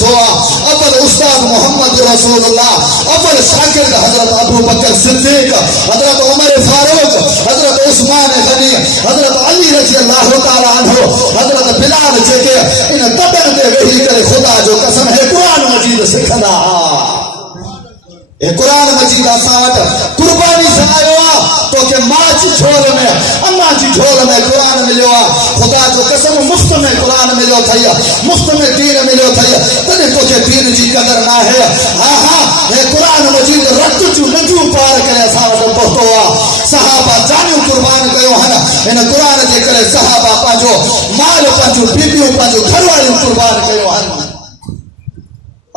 सोआ अव्वल उस्ताद मोहम्मद रसूलुल्लाह अव्वल शागिर्द हजरत अबू बकर सिद्दीक हजरत उमर फारूक हजरत उस्मान गनी हजरत अली रजी अल्लाह ताला अन्हु हजरत बिलाल जेके इन कदम ते वेही करे खुदा जो कसम है कुरान मजीद सिखंदा ए कुरान मजीद असां वटि कुर्बानी सां आयो आहे तोखे मां जी झोल में अम्मा जी झोल में कुरान मिलियो आहे खुदा जो कसम मुफ्त में कुरान मिलियो अथई मुफ्त में दीन मिलियो अथई तॾहिं तोखे दीन जी क़दर न आहे हा हा हे कुरान मजीद रत जूं नदियूं पार करे असां वटि पहुतो आहे सहाबा जानियूं कुर्बान कयो आहिनि हिन कुरान जे करे सहाबा पंहिंजो माल पंहिंजूं बीबियूं पंहिंजूं घरवारियूं कुर्बान कयो आहिनि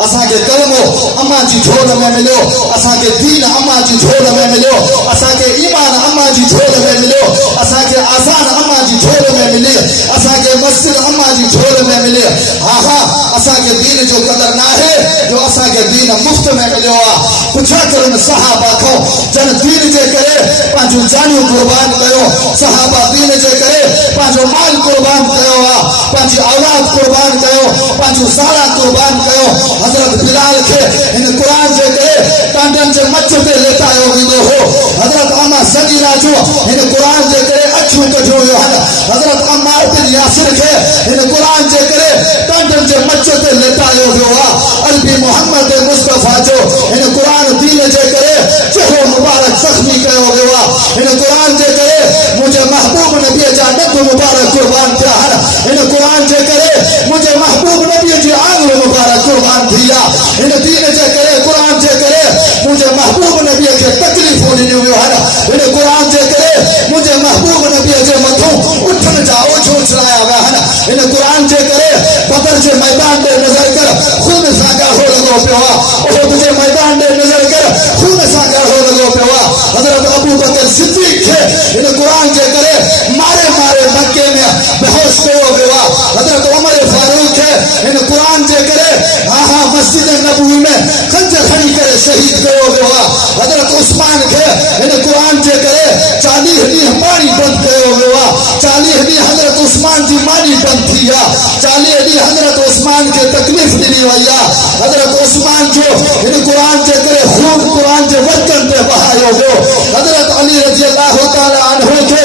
असांखे कलमो अम्मा जी झोल में मिलियो असांखे दीन अम्मा जी झोल में मिलियो असांखे ईमान अम्मा जी झोल में मिलियो असांखे आज़ान अम्मा जी झोल में मिली असांखे मस्जिद अम्मा जी झोल में मिली हा हा असांखे दीन जो क़दर न आहे जो असांखे दीन मुफ्त में मिलियो आहे पुछा करनि सहाबा खां जन दीन जे करे पंहिंजूं जानियूं कुर्बान कयो सहाबा दीन जे करे पंहिंजो माल कुर्बान कयो आहे पंहिंजी औलाद कुर्बान कयो पंहिंजूं सारा कुर्बान कयो हजरत बिलाल के इन कुरान जे करे टांडन जे मच ते लेटायो वेंदो हो हजरत अम्मा सगीरा जो इन कुरान जे करे अखियूं कढियो वियो हन हजरत अम्मार बिन यासिर के इन कुरान जे करे टांडन जे मच ते लेटायो वियो आहे अरबी मोहम्मद मुस्तफा जो इन कुरान दीन जे करे चेहरो मुबारक जख्मी कयो वियो आहे इन कुरान जे करे मुझे महबूब नबी जा नथ मुबारक कुर्बान थिया हन इन कुरान जे करे मुझे महबूब नबी जी आंगुर मुबारक कुर्बान थिया इन दीन जे करे कुरान जे करे मुझे महबूब नबी के तकलीफूं ॾिनियूं वियूं आहिनि इन कुरान जे करे मुझे महबूब नबी जे मथां उठण जा ओझो चढ़ाया विया आहिनि इन कुरान जे करे बदर जे मैदान ते नज़र कर खून सां ॻाढ़ो लॻो पियो आहे उहद जे मैदान ते नज़र कर खून सां ॻाढ़ो लॻो पियो आहे हज़रत अबू बकर सिद्दीक़ खे इन कुरान जे करे मारे मारे मक्के में बेहोश कयो वियो आहे हज़रत उमर फारूक खे इन कुरान जे करे हा हा मस्जिद नबवी में खंजर खणी करे शहीद कयो वियो आहे हज़रत उस्मान खे इन कुरान जे करे 40 ॾींहं पाणी बंदि कयो वियो आहे 40 ॾींहं हज़रत उस्मान जी मानी बंदि थी आहे 40 ॾींहं हज़रत उस्मान खे तकलीफ़ ॾिनी वई आहे हज़रत उस्मान जो इन कुरान जे करे खून कुरान जे वर्कनि ते बहायो वियो हज़रत अली रज़ी अल्लाह ताला अन्हु खे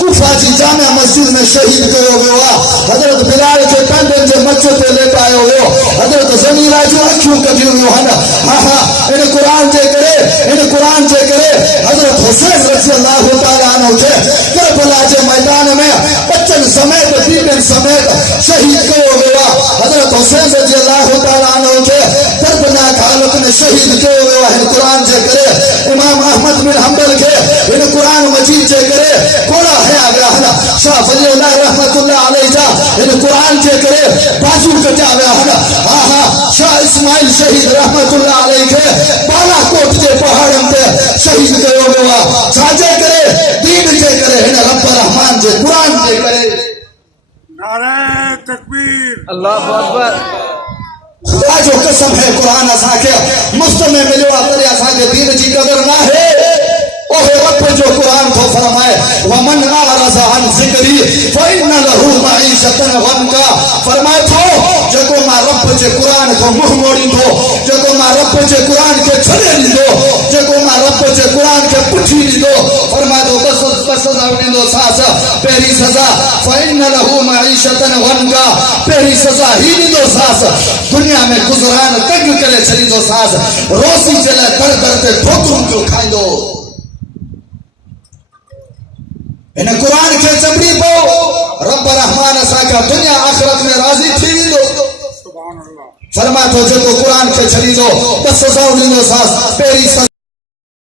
कूफा जी जामिया मस्जिद में शहीद कयो वियो आहे हज़रत बिलाल खे टांडन जे मच ते लेटायो वियो हज़रत ज़मीरा जो अखियूं कढियूं वियूं आहिनि हा हा इन कुरान जे करे हज़रत हुसैन रज़ी अल्लाह ताला अन्हु खे करबला जे मैदान में बच्चन समेत बीबियुनि समेत शहीद कयो वियो आहे हज़रत हुसैन रज़ी अल्लाह ताला अन्हु खे दर्दनाक हालत में शहीद कयो वियो आहे इन कुरान जे करे इमाम अहमद बिन हंबल खे इन कुरान मजीद जे करे कोड़ा हया विया आहिनि शाह वलीउल्लाह रहमतुल्लाह अलैहि जा इन कुरान जे करे बाजू कटिया विया आहिनि हा हा शाह इस्माइल शहीद रहमतुल्लाह अलैहि खे बालाकोट जे पहाड़नि ते शहीद कयो वियो आहे छाजे करे दीन जे करे हिन रब रहमान जे कुरान जे करे नारे तकबीर अल्लाहु अकबर खुदा जो कसम है कुरान असांखे मुफ्त में मिलियो आहे तॾहिं असांखे दीन जी क़दर न आहे ओहे रब जो कुरान थो फरमाए वमन अअरज़ अन ज़िक्री फइन लहू मईशतन गंका फरमाए थो जेको मां रब जे कुरान को मुंह मोड़ींदो जेको मां रब जे कुरान खे छॾे ॾींदो जेको मां रब जे कुरान खे पुठी ॾींदो फरमाए थो बस सज़ा ॾींदो सास पहिरीं सज़ा फइन लहू मईशतन गंका पहिरीं सज़ा ही ॾींदो सास दुनिया में गुज़रान तंग करे छॾींदो सास रोज़ी जे लाइ दर दर ते ठोकरूं पियो खाईंदो इन कुरान के चबड़ी पो रब रहमान असांखे दुनिया आखिरत में राज़ी थी वेंदो फरमाए थो जेको कुरान खे छॾींदो बस सज़ा ॾींदो सास पहिरीं